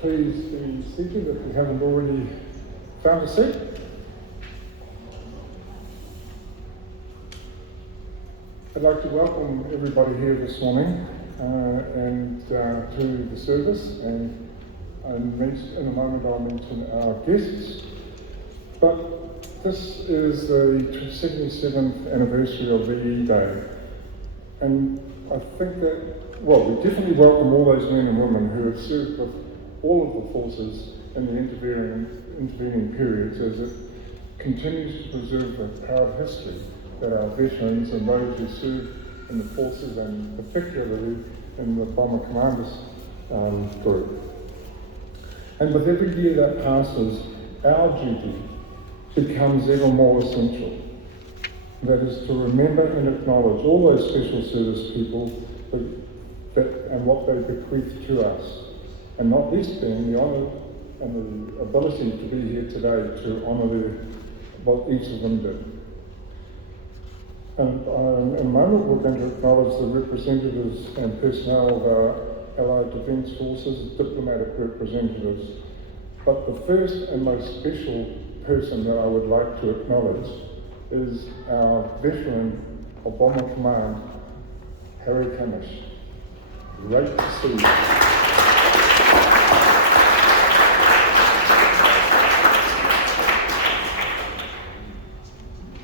please be seated if you haven't already found a seat. I'd like to welcome everybody here this morning to the service, and in a moment I'll mention our guests. But this is the 77th anniversary of VE Day, and I think that, we definitely welcome all those men and women who have served with all of the forces in the intervening periods, as it continues to preserve the proud history that our veterans and those who serve in the forces, and particularly in the Bomber Commanders group. And with every year that passes, our duty becomes ever more essential. That is to remember and acknowledge all those special service people and what they bequeath to us, and not least being the honour and the ability to be here today to honour what each of them did. And in a moment we're going to acknowledge the representatives and personnel of our Allied Defence Forces, diplomatic representatives. But the first and most special person that I would like to acknowledge is our veteran of Bomber Command, Harry Kamish. Great to see you.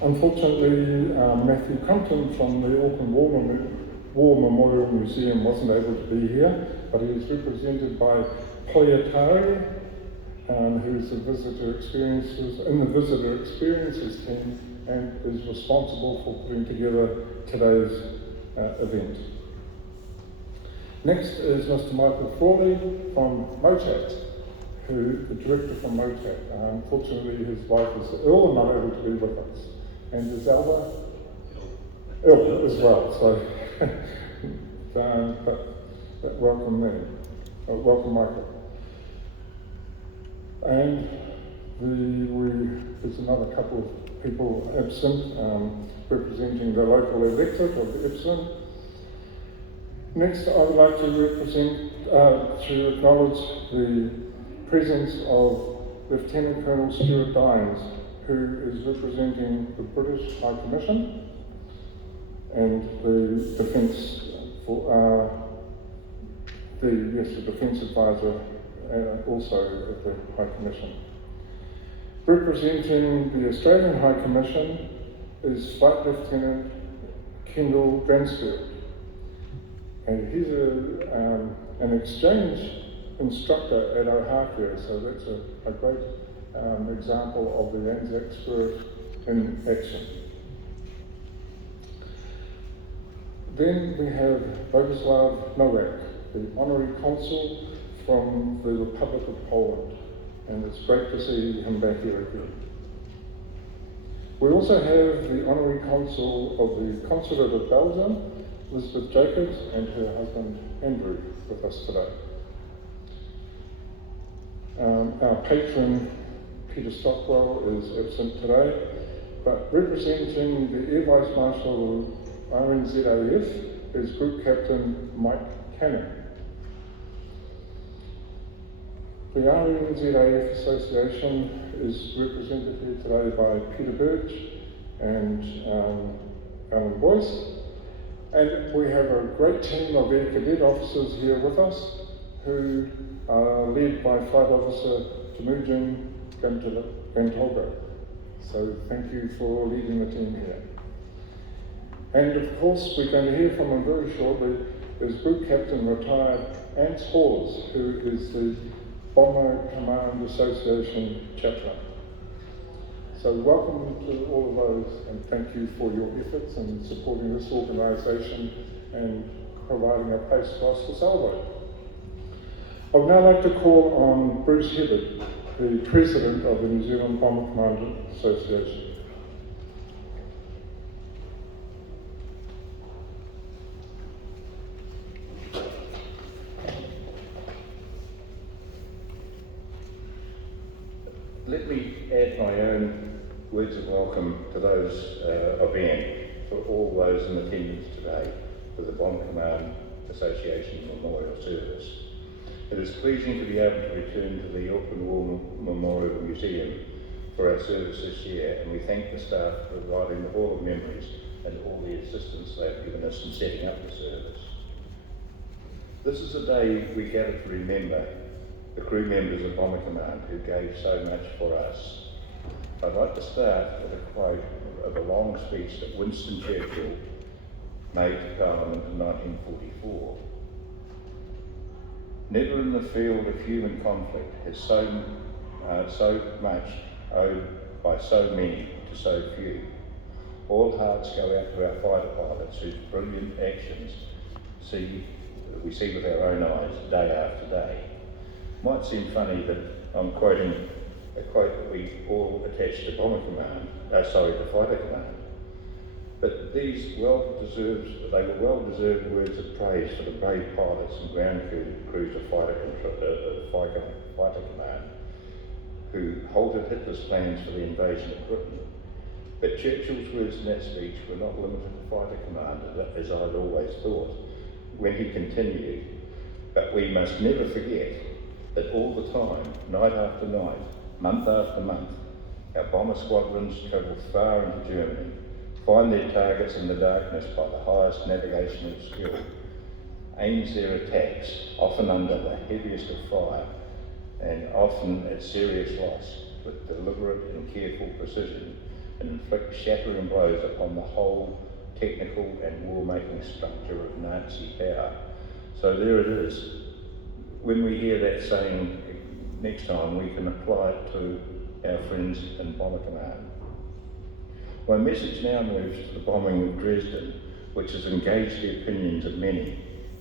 Unfortunately, Matthew Compton from the Auckland War Memorial Museum wasn't able to be here, but he is represented by Poya Tari, who's in the Visitor Experiences team and is responsible for putting together today's event. Next is Mr. Michael Frawley from MOTAT, the director from MOTAT. Unfortunately, his wife is ill and not able to be with us. And is Alba ill as well, so but welcome then. Welcome, Michael. And there's another couple of people absent, representing the local electorate of Epsom. Next, I would like to acknowledge the presence of Lieutenant Colonel Stuart Dines, who is representing the British High Commission and the Defence Defence Advisor, also at the High Commission. Representing the Australian High Commission is Flight Lieutenant Kendall Bransfield, and he's an exchange instructor at Oahu, so that's a great example of the Anzac spirit in action. Then we have Boguslav Nowak, the Honorary Consul from the Republic of Poland, and it's great to see him back here again. We also have the Honorary Consul of the Consulate of Belgium, Elizabeth Jacobs, and her husband Andrew with us today. Our patron Peter Stockwell is absent today, but representing the Air Vice Marshal of RNZAF is Group Captain Mike Cannon. The RNZAF Association is represented here today by Peter Birch and Alan Boyce, and we have a great team of Air Cadet officers here with us who are led by Flight Officer Temujin Gantolga. So thank you for leading the team here. And of course, we're going to hear from him very shortly, is Group Captain Retired Ants Hawes, who is the Bomber Command Association chaplain. So welcome to all of those, and thank you for your efforts in supporting this organisation and providing a place for us to celebrate. I would now like to call on Bruce Hibbard, the President of the New Zealand Bomber Command Association. Let me add my own words of welcome to those of Anne, for all those in attendance today for the Bomber Command Association Memorial Service. It is pleasing to be able to return to the Auckland War Memorial Museum for our service this year, and we thank the staff for providing the Hall of Memories and all the assistance they have given us in setting up the service. This is a day we gather to remember the crew members of Bomber Command who gave so much for us. I'd like to start with a quote of a long speech that Winston Churchill made to Parliament in 1944. Never in the field of human conflict has so much owed by so many to so few. All hearts go out to our fighter pilots whose brilliant actions we see with our own eyes day after day. Might seem funny that I'm quoting a quote that we all attach to Bomber Command, to Fighter Command. But these they were well-deserved words of praise for the brave pilots and ground crews of Fighter Command, who halted Hitler's plans for the invasion of Britain. But Churchill's words in that speech were not limited to Fighter Command, as I'd always thought, when he continued, but we must never forget that all the time, night after night, month after month, our bomber squadrons travelled far into Germany, find their targets in the darkness by the highest navigational skill, aims their attacks, often under the heaviest of fire, and often at serious loss, with deliberate and careful precision, and inflict shattering blows upon the whole technical and war-making structure of Nazi power. So there it is. When we hear that saying next time, we can apply it to our friends in Bomber Command. My message now moves to the bombing of Dresden, which has engaged the opinions of many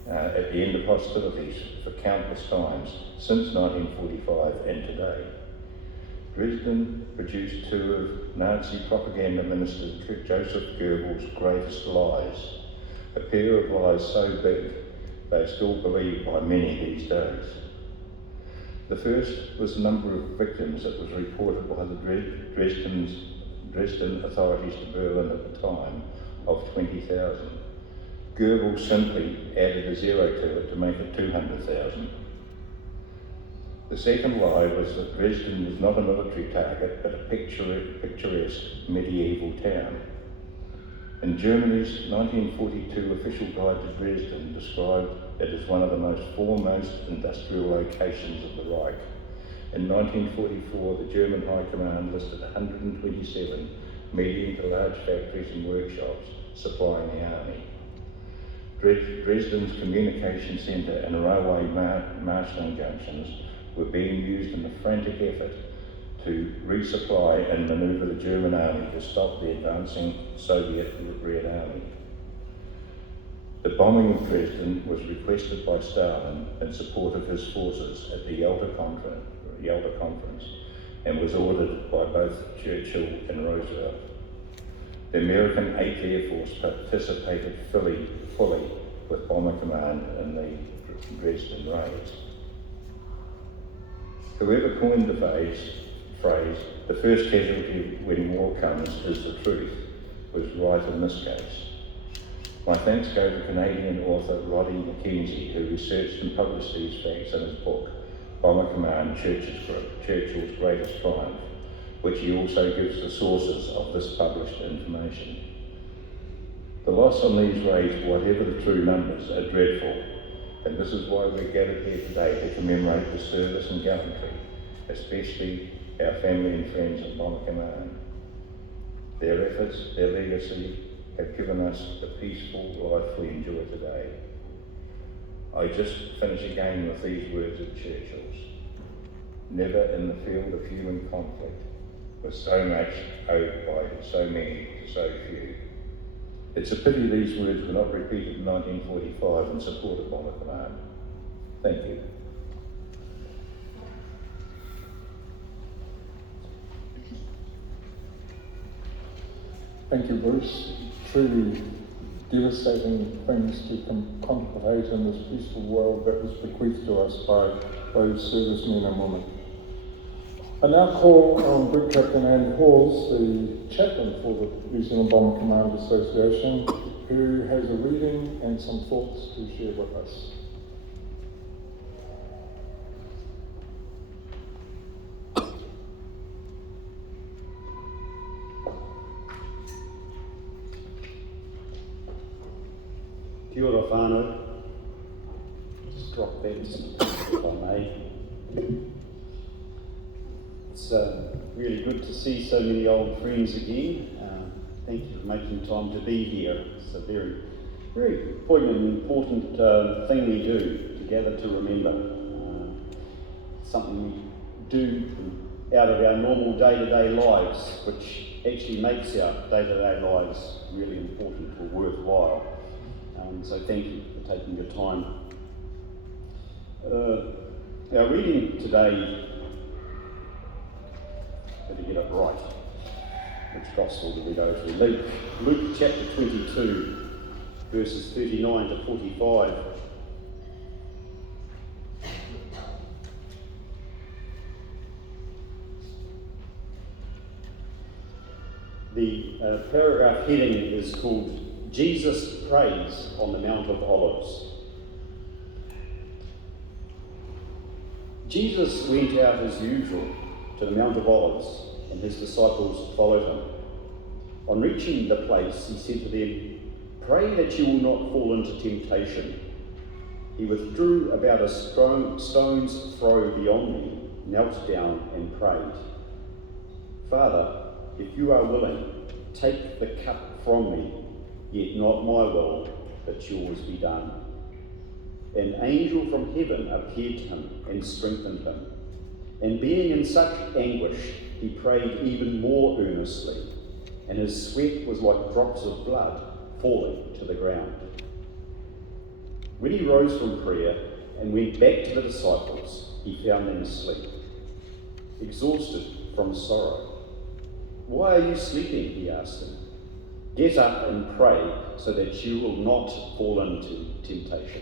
at the end of hostilities for countless times since 1945 and today. Dresden produced two of Nazi propaganda minister Joseph Goebbels' greatest lies, a pair of lies so big they are still believed by many these days. The first was the number of victims that was reported by the Dresden authorities to Berlin at the time of 20,000. Goebbels simply added a zero to it to make it 200,000. The second lie was that Dresden was not a military target, but a picturesque medieval town. In Germany's 1942 official guide to Dresden described it as one of the most foremost industrial locations of the Reich. In 1944, the German High Command listed 127 medium to large factories and workshops supplying the army. Dresden's communication centre and railway marshalling junctions were being used in a frantic effort to resupply and manoeuvre the German army to stop the advancing Soviet Red Army. The bombing of Dresden was requested by Stalin in support of his forces at the Yalta Conference and was ordered by both Churchill and Roosevelt. The American 8th Air Force participated fully with Bomber Command in the Dresden raids. Whoever coined the phrase, the first casualty when war comes is the truth, was right in this case. My thanks go to Canadian author Roddy Mackenzie, who researched and published these facts in his book, Bomber Command, Churchill's Greatest Triumph, which he also gives the sources of this published information. The loss on these raids, whatever the true numbers, are dreadful, and this is why we're gathered here today to commemorate the service and gallantry, especially our family and friends in Bomber Command. Their efforts, their legacy, have given us the peaceful life we enjoy today. I just finish again with these words of Churchill's. Never in the field of human conflict was so much owed by so many to so few. It's a pity these words were not repeated in 1945 in support of Bomber Command. Thank you. Thank you, Bruce. Truly devastating things to contemplate in this peaceful world that was bequeathed to us by those servicemen and women. I now call on Group Captain Anne Halls, the chaplain for the New Zealand Bomber Command Association, who has a reading and some thoughts to share with us. Kia ora whānau. Just drop that if I may. It's really good to see so many old friends again. Thank you for making time to be here. It's a very, very poignant and important thing we do to gather to remember. Something we do out of our normal day-to-day lives, which actually makes our day-to-day lives really important or worthwhile. So thank you for taking your time. Our reading today, better get it right. Which gospel do we go to? Luke chapter 22, verses 39 to 45. The paragraph heading is called Jesus Prays on the Mount of Olives. Jesus went out as usual to the Mount of Olives, and his disciples followed him. On reaching the place, he said to them, "Pray that you will not fall into temptation." He withdrew about a stone's throw beyond me, knelt down and prayed, "Father, if you are willing, take the cup from me, yet not my will, but yours be done." An angel from heaven appeared to him and strengthened him. And being in such anguish, he prayed even more earnestly, and his sweat was like drops of blood falling to the ground. When he rose from prayer and went back to the disciples, he found them asleep, exhausted from sorrow. "Why are you sleeping?" he asked them. "Get up and pray so that you will not fall into temptation."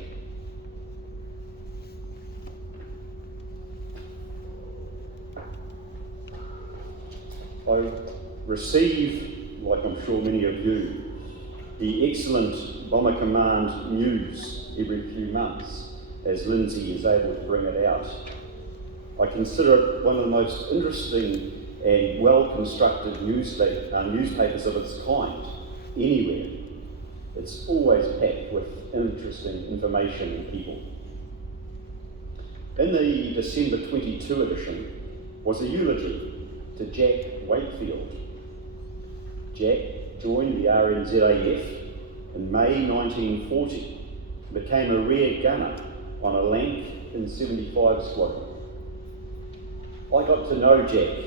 I receive, like I'm sure many of you, the excellent Bomber Command news every few months as Lindsay is able to bring it out. I consider it one of the most interesting and well-constructed newspapers of its kind anywhere. It's always packed with interesting information and people. In the December 22 edition was a eulogy to Jack Wakefield. Jack joined the RNZAF in May 1940 and became a rear gunner on a Lanc in 75 squadron. I got to know Jack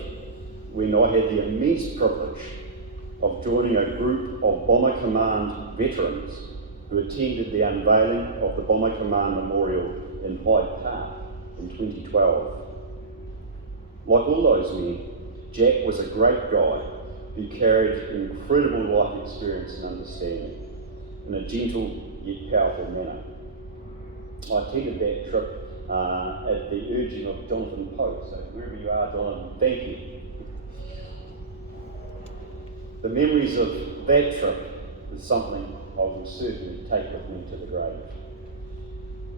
when I had the immense privilege of joining a group of Bomber Command veterans who attended the unveiling of the Bomber Command Memorial in Hyde Park in 2012. Like all those men, Jack was a great guy who carried incredible life experience and understanding in a gentle yet powerful manner. I attended that trip at the urging of Jonathan Pope, so wherever you are, Jonathan, thank you. The memories of that trip is something I will certainly take with me to the grave.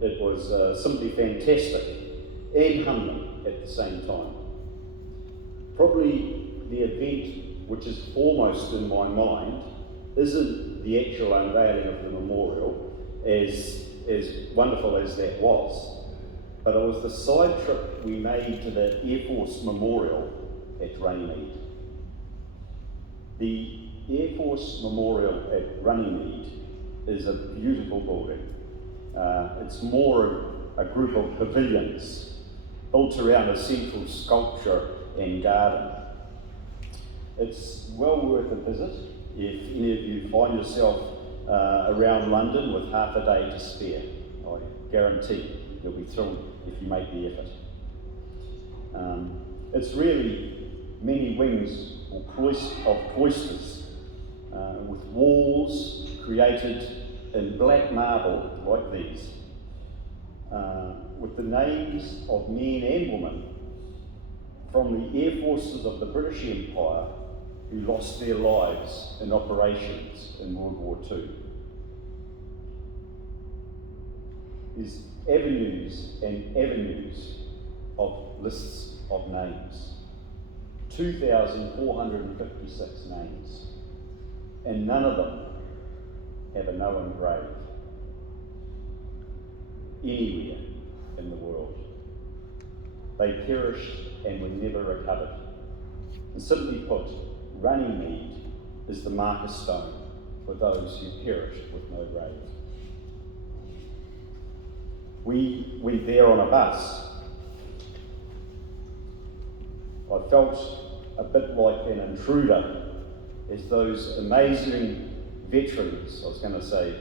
It was simply fantastic and humbling at the same time. Probably the event which is foremost in my mind isn't the actual unveiling of the memorial, as wonderful as that was, but it was the side trip we made to the Air Force Memorial at Runnymede. The Air Force Memorial at Runnymede is a beautiful building. It's more a group of pavilions built around a central sculpture and garden. It's well worth a visit if any of you find yourself around London with half a day to spare. I guarantee you'll be thrilled if you make the effort. It's really many wings or cloisters with walls created in black marble like these, with the names of men and women from the air forces of the British Empire who lost their lives in operations in World War II. There's avenues and avenues of lists of names, 2,456 names, and none of them have a known grave. anywhere in the world. They perished and were never recovered. And simply put, Runnymede is the marker stone for those who perished with no grave. We went there on a bus. I felt a bit like an intruder as those amazing veterans, I was going to say,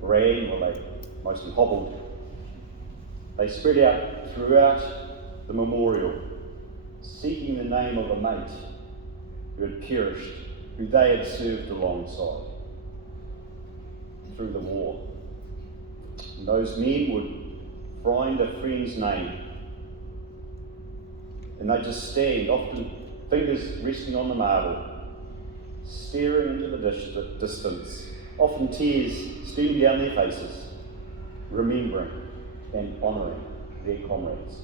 ran, well, they mostly hobbled. They spread out throughout the memorial, seeking the name of a mate who had perished, who they had served alongside through the war. And those men would find a friend's name, and they'd just stand, often fingers resting on the marble, staring into the distance, often tears streaming down their faces, remembering and honouring their comrades.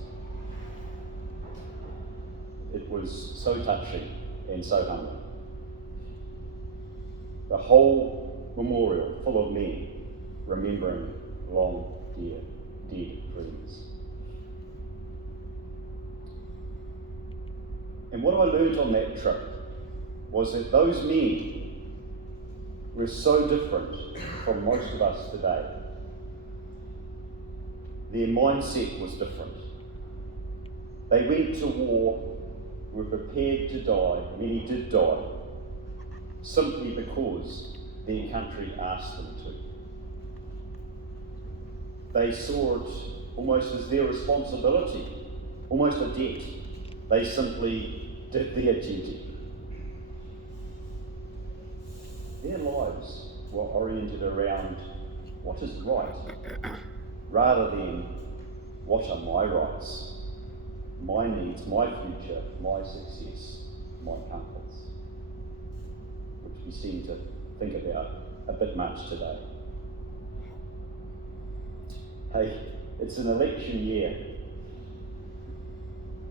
It was so touching and so humbling. The whole memorial full of men remembering long, dead friends. And what I learned on that trip was that those men were so different from most of us today. Their mindset was different. They went to war, were prepared to die, many did die, simply because their country asked them to. They saw it almost as their responsibility, almost a debt. They simply did their duty. Their lives were oriented around what is right, rather than what are my rights, my needs, my future, my success, my comforts, which we seem to think about a bit much today. Hey, it's an election year.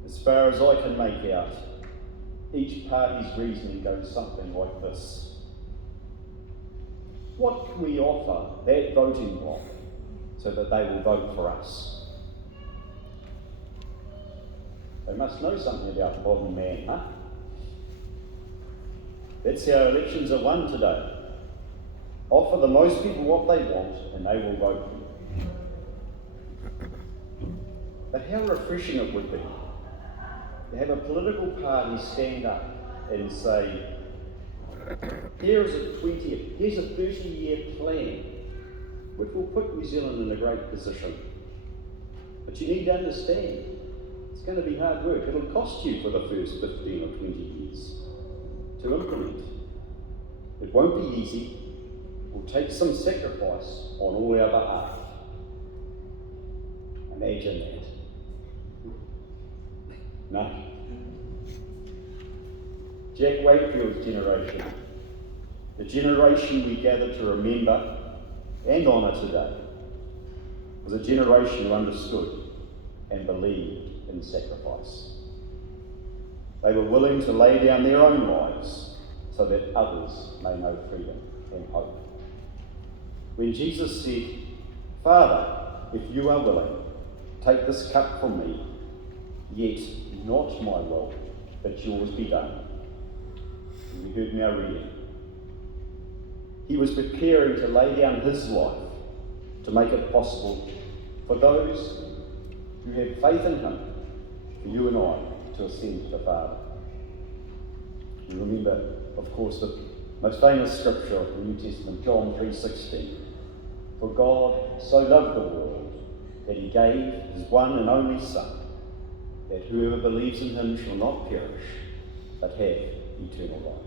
As far as I can make out, each party's reasoning goes something like this. What can we offer that voting bloc so that they will vote for us? They must know something about the bottom man, huh? That's how elections are won today. Offer the most people what they want and they will vote for you. But how refreshing it would be to have a political party stand up and say, here's a 30-year plan which will put New Zealand in a great position. But you need to understand, it's going to be hard work. It'll cost you for the first 15 or 20 years to implement. It won't be easy. It will take some sacrifice on all our behalf. Imagine that. No. Jack Wakefield's generation, the generation we gather to remember and honour today, was a generation who understood and believed in sacrifice. They were willing to lay down their own lives so that others may know freedom and hope. When Jesus said, "Father, if you are willing, take this cup from me, yet not my will, but yours be done." And we heard in our reading, he was preparing to lay down his life to make it possible for those who have faith in him, for you and I to ascend to the Father. You remember, of course, the most famous scripture of the New Testament, John 3:16. For God so loved the world that he gave his one and only Son, that whoever believes in him shall not perish, but have eternal life.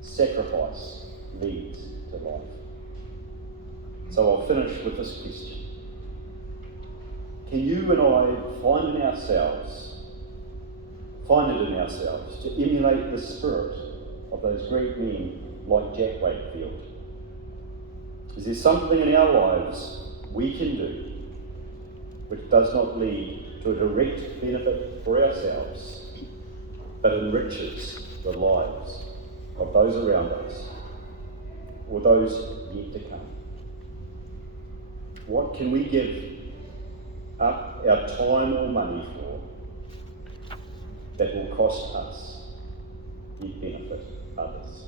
Sacrifice leads to life. So I'll finish with this question. Can you and I find it in ourselves to emulate the spirit of those great men like Jack Wakefield? Is there something in our lives we can do which does not lead to a direct benefit for ourselves, but enriches the lives of those around us or those yet to come? What can we give up our time or money for that will cost us yet benefit others?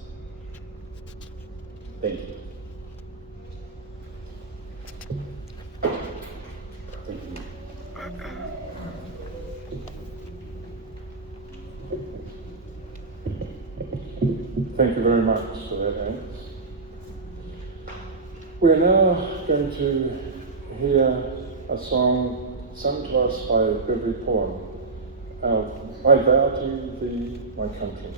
Thank you. Thank you. Thank you very much for that, Alex. We're now going to hear a song sung to us by Beverly Poem, I Vow to Thee, My Country.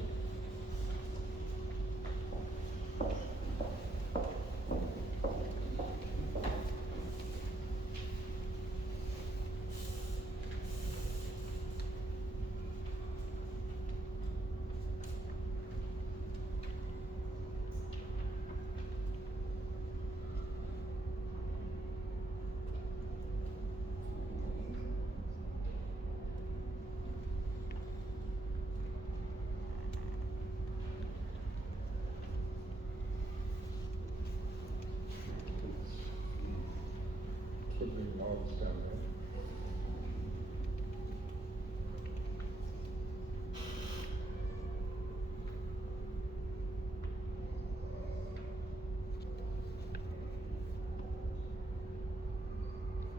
Twiddling nods down there.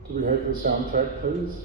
Do we have the soundtrack, please?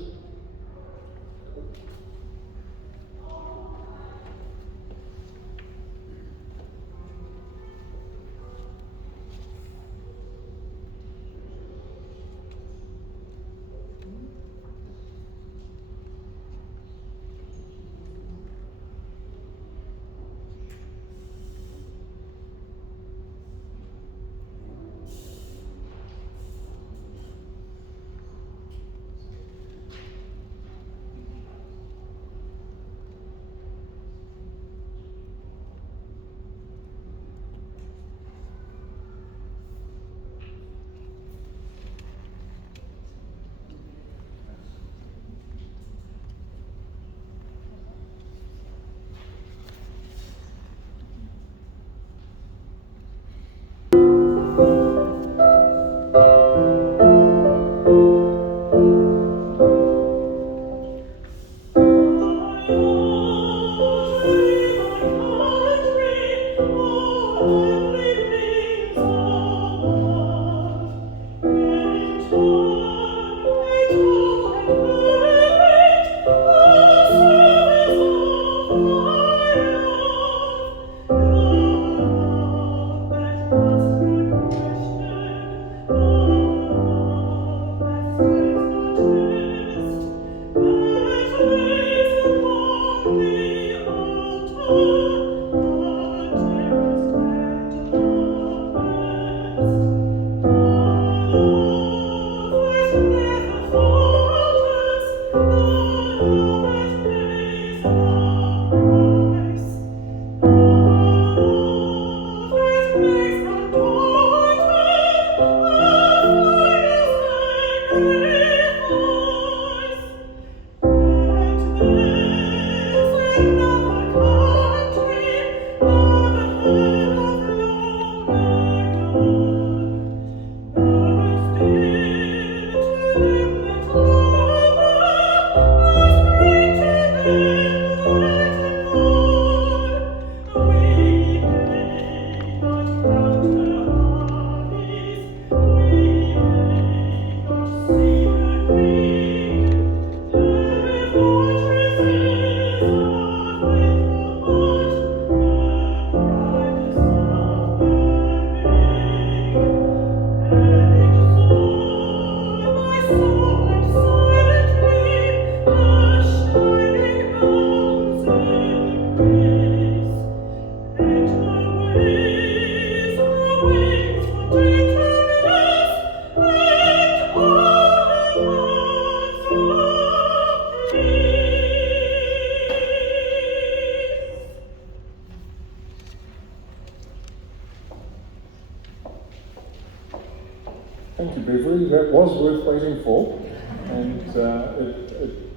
Thank you, Beverly. That was worth waiting for, and it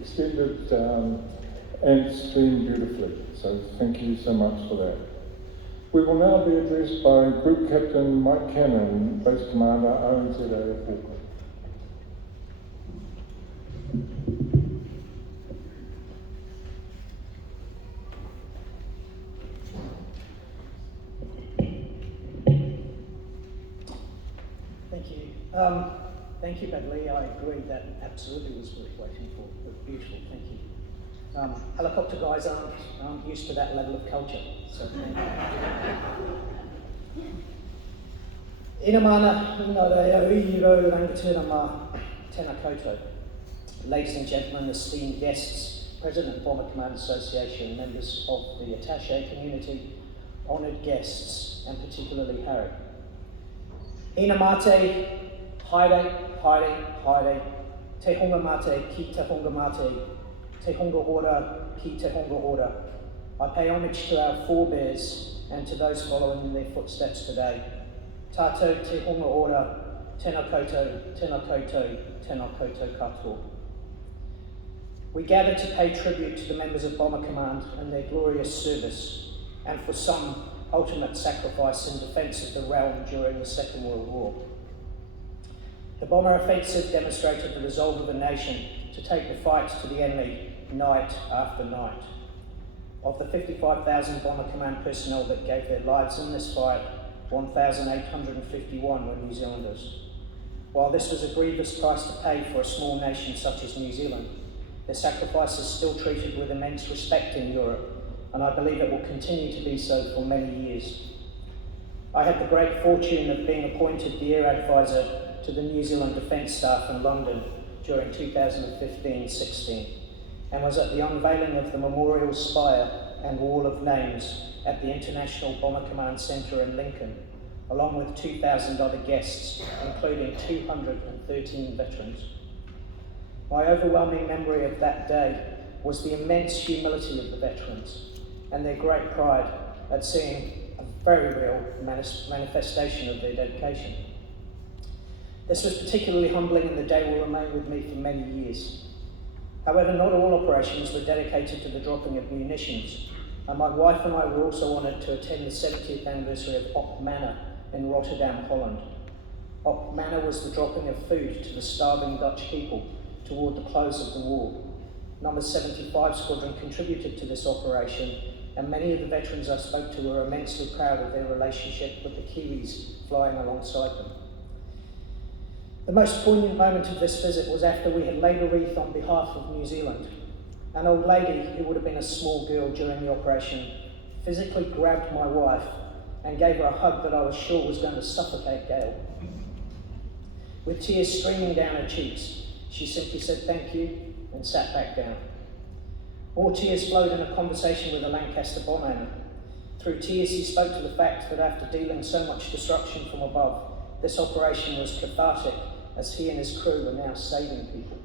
extended and streamed beautifully. So thank you so much for that. We will now be addressed by Group Captain Mike Cannon, Base Commander, NZBCA Auckland. Thank you. Thank you, Badley. I agree that absolutely was worth waiting for. It was beautiful, thank you. Helicopter guys aren't used to that level of culture, so thank you. Ina mana, ina reo I rau rangatira ma tēnā koutou. Ladies and gentlemen, esteemed guests, President of Bomber Command Association, members of the attaché community, honoured guests, and particularly Harry. Ina mate, haere, haere, haere, te honga mate ki te honga mate, te honga ora ki te honga ora. I pay homage to our forebears and to those following in their footsteps today. Tātou te honga ora, tēnā koutou, tēnā koutou, tēnā koutou katoa. We gather to pay tribute to the members of Bomber Command and their glorious service, and for some, ultimate sacrifice in defence of the realm during the Second World War. The bomber offensive demonstrated the resolve of a nation to take the fight to the enemy night after night. Of the 55,000 Bomber Command personnel that gave their lives in this fight, 1,851 were New Zealanders. While this was a grievous price to pay for a small nation such as New Zealand, their sacrifice is still treated with immense respect in Europe, and I believe it will continue to be so for many years. I had the great fortune of being appointed the Air Advisor to the New Zealand Defence Staff in London during 2015-16, and was at the unveiling of the Memorial Spire and Wall of Names at the International Bomber Command Centre in Lincoln, along with 2,000 other guests, including 213 veterans. My overwhelming memory of that day was the immense humility of the veterans and their great pride at seeing a very real manifestation of their dedication. This was particularly humbling, and the day will remain with me for many years. However, not all operations were dedicated to the dropping of munitions, and my wife and I were also honoured to attend the 70th anniversary of Op Manor in Rotterdam, Holland. Op Manor was the dropping of food to the starving Dutch people toward the close of the war. Number 75 Squadron contributed to this operation, and many of the veterans I spoke to were immensely proud of their relationship with the Kiwis flying alongside them. The most poignant moment of this visit was after we had laid a wreath on behalf of New Zealand. An old lady, who would have been a small girl during the operation, physically grabbed my wife and gave her a hug that I was sure was going to suffocate Gail. With tears streaming down her cheeks, she simply said thank you and sat back down. More tears flowed in a conversation with a Lancaster bomber. Through tears, he spoke to the fact that after dealing so much destruction from above, this operation was cathartic, as he and his crew were now saving people.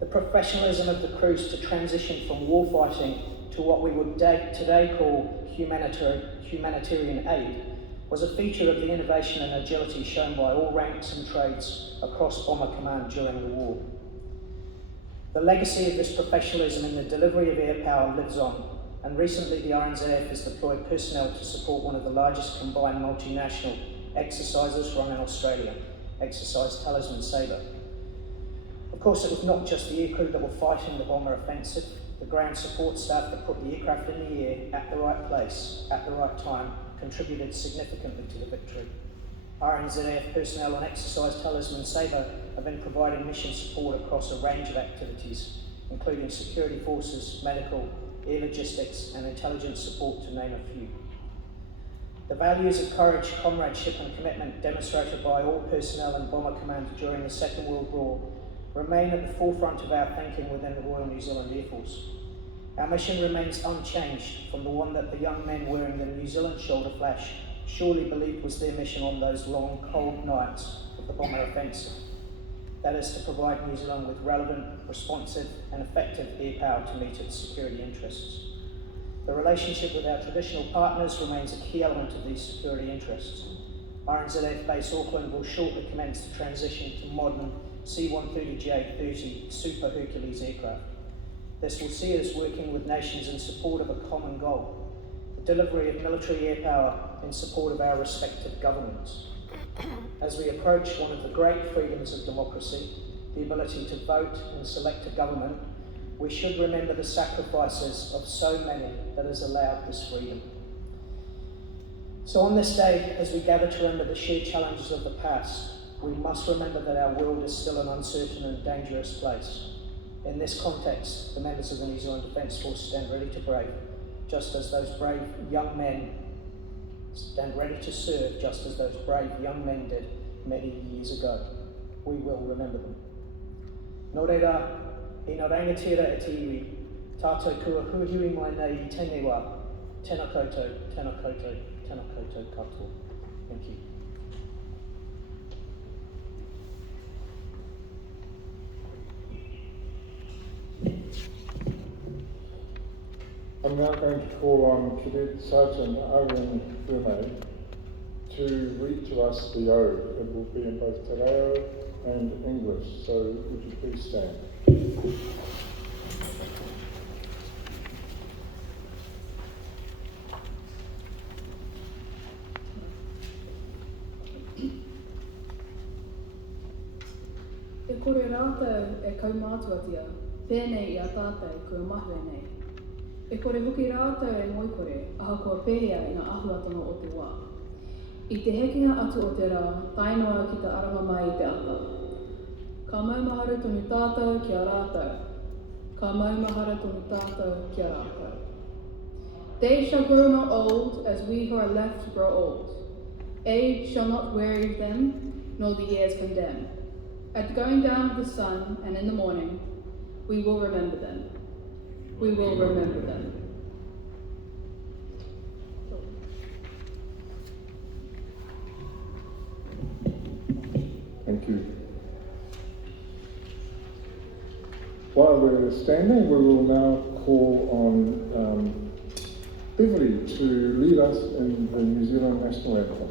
The professionalism of the crews to transition from warfighting to what we would today call humanitarian aid was a feature of the innovation and agility shown by all ranks and trades across Bomber Command during the war. The legacy of this professionalism in the delivery of air power lives on, and recently the RNZF has deployed personnel to support one of the largest combined multinational exercises run in Australia, Exercise Talisman Sabre. Of course, it was not just the aircrew that were fighting the bomber offensive. The ground support staff that put the aircraft in the air at the right place, at the right time, contributed significantly to the victory. RNZF personnel on Exercise Talisman Sabre have been providing mission support across a range of activities, including security forces, medical, air logistics, and intelligence support, to name a few. The values of courage, comradeship, and commitment demonstrated by all personnel in Bomber Command during the Second World War remain at the forefront of our thinking within the Royal New Zealand Air Force. Our mission remains unchanged from the one that the young men wearing the New Zealand shoulder flash surely believed was their mission on those long, cold nights of the bomber offensive. That is to provide New Zealand with relevant, responsive, and effective air power to meet its security interests. The relationship with our traditional partners remains a key element of these security interests. RNZF Base Auckland will shortly commence the transition to modern C-130J-30 Super Hercules aircraft. This will see us working with nations in support of a common goal, the delivery of military air power in support of our respective governments. As we approach one of the great freedoms of democracy, the ability to vote and select a government, we should remember the sacrifices of so many that has allowed this freedom. So on this day, as we gather to remember the shared challenges of the past, we must remember that our world is still an uncertain and dangerous place. In this context, the members of the New Zealand Defence Force stand ready to brave, just as those brave young men stand ready to serve, just as those brave young men did many years ago. We will remember them. Nō reira, I ngā rangatira e te iwi, tātou kua huahui mai nei I tēnei wā. Tēnā koutou, tēnā koutou, tēnā koutou katoa. Thank you. I'm now going to call on Cadet Sergeant Owen Vermey to read to us the ode. It will be in both Te Reo and English, so would you please stand? E kore rātou e kaumātuatia, pēnei I a tātou kua mahue nei. E kore hoki rātou e moikore, aha kua pēhea I ngā ahuatanga o te wā. I te hekinga atu o te rā, tainoa ki te arama mai I te ata. Ka maumahara tonu tātou ki a rātou. Ka maumahara tonu tātou ki a rātou. They shall grow not old as we who are left grow old. Age shall not weary them, nor the years condemn. At the going down of the sun and in the morning, we will remember them. We will remember them. Thank you. While we're standing, we will now call on Beverly to lead us in the New Zealand National Anthem.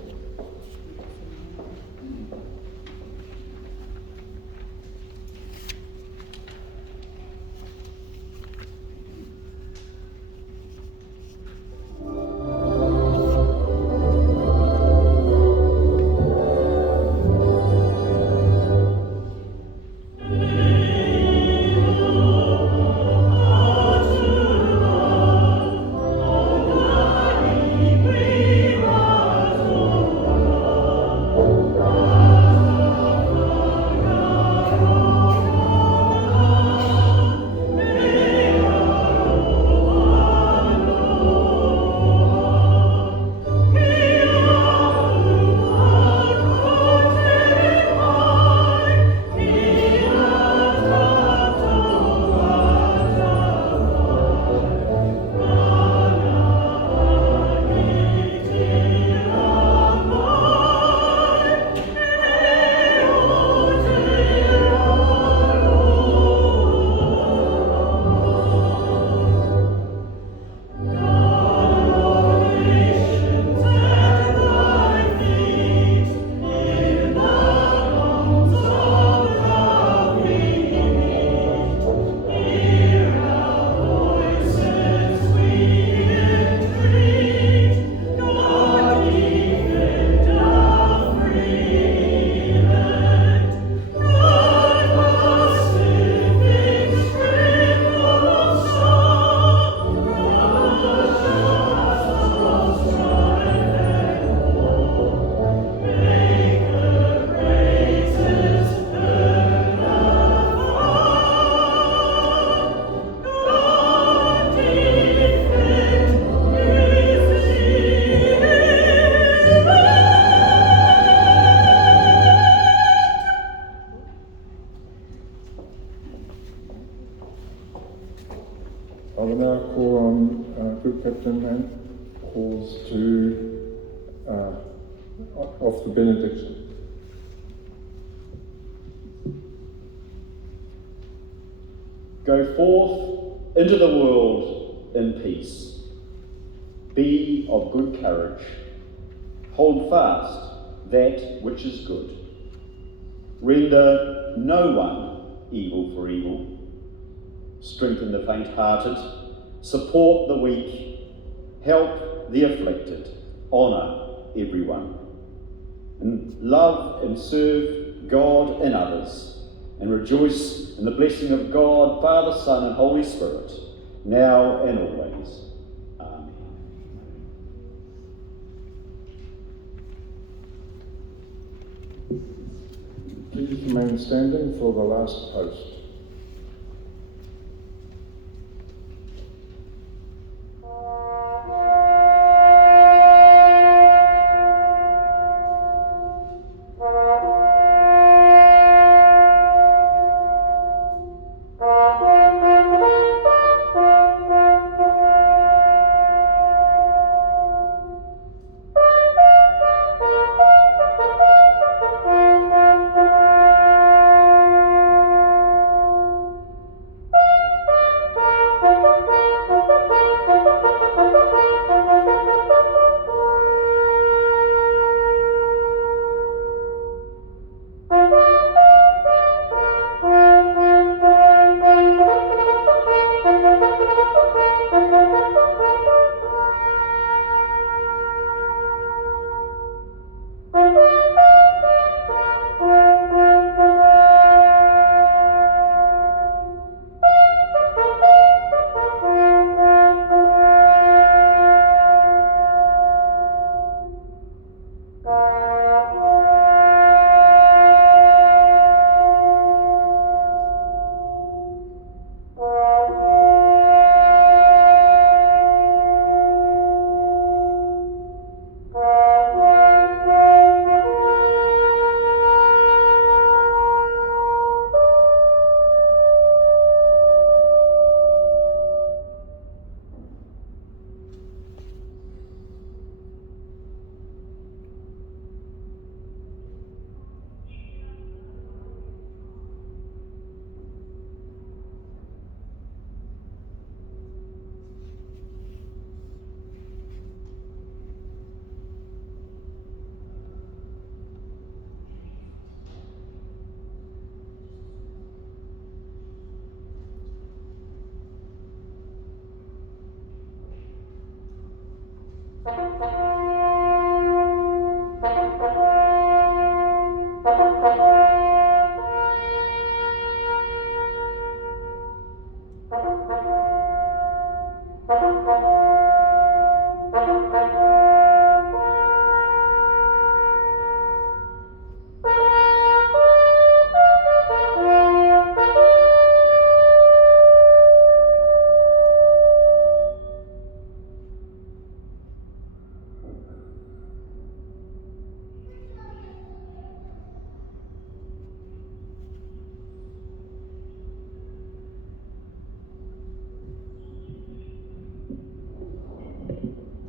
I will now call on Group Captain and calls to off the benediction. Go forth into the world in peace. Be of good courage. Hold fast that which is good. Render no one evil for evil. Strengthen the faint-hearted. Support the weak. Help the afflicted, honour everyone, and love and serve God and others, and rejoice in the blessing of God, Father, Son, and Holy Spirit, now and always. Amen. Please remain standing for the last toast.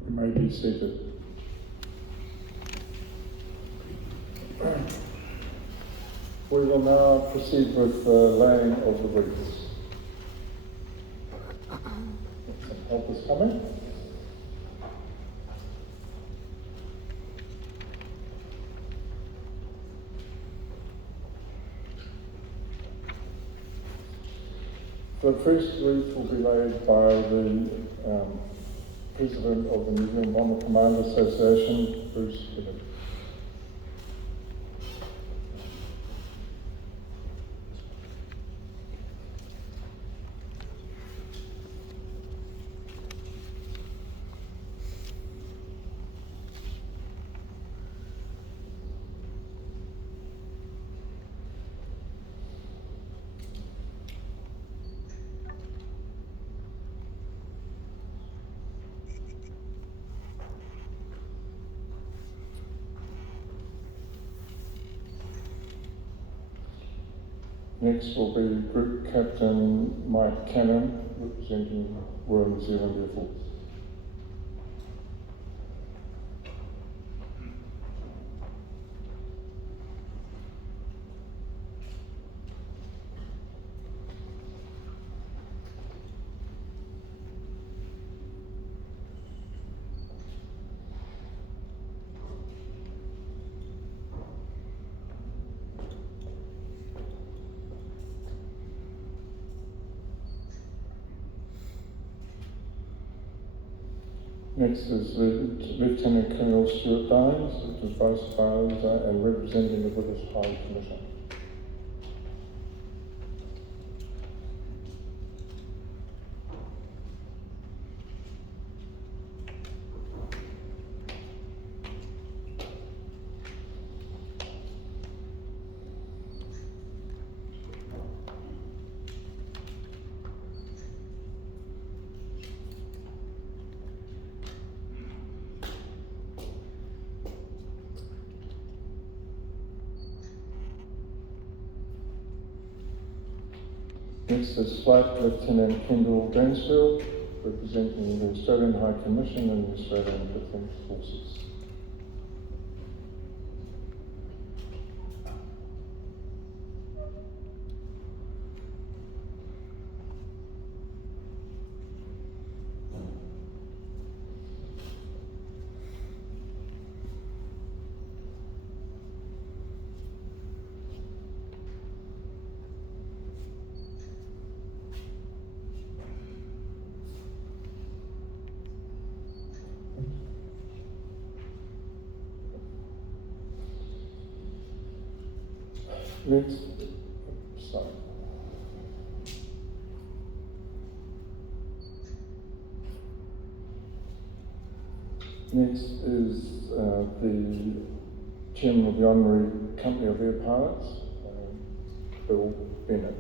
You may be seated. We will now proceed with the laying of the wreaths. Some help is coming. The first wreath will be laid by the President of the New Zealand Bomber Command Association, Bruce Hibbert. Next will be Group Captain Mike Cannon, representing Royal New Zealand Air Force. Next is Lieutenant Colonel Stuart Dines, which is Vice Advisor and representing the British High Commission. Next is Flight Lieutenant Kendall Bransfield, representing the Australian High Commission and the Australian Defence Forces. Next, sorry. Next is the Chairman of the Honorary Company of Air Pilots, Bill Bennett.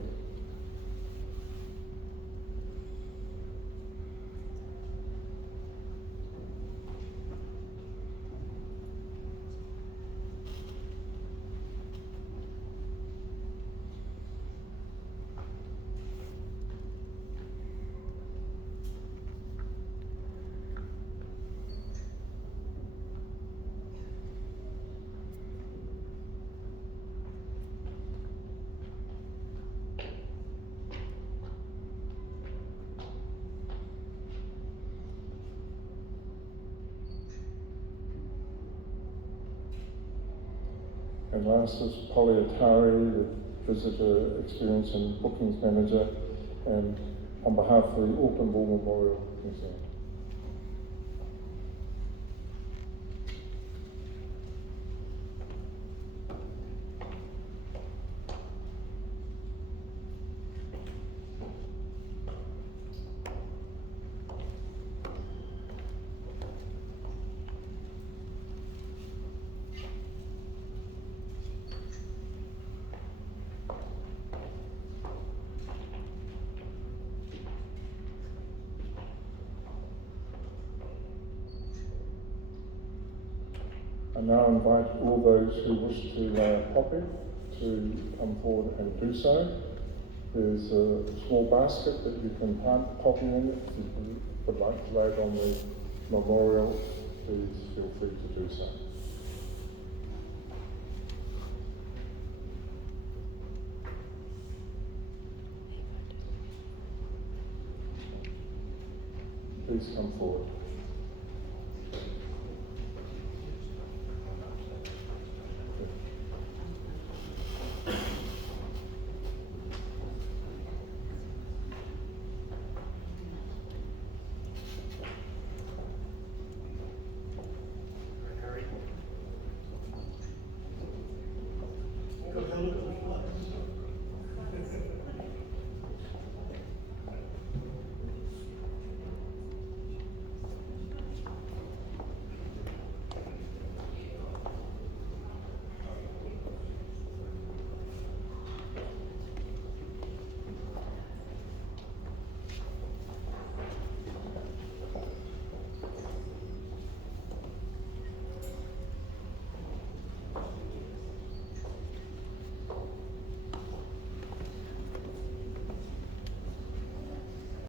And last is Polly Atari, the Visitor Experience and Bookings Manager, and on behalf of the Auckland War Memorial Museum. I now invite all those who wish to lay a poppy to come forward and do so. There's a small basket that you can plant the poppy in. If you would like to lay it on the memorial, please feel free to do so. Please come forward.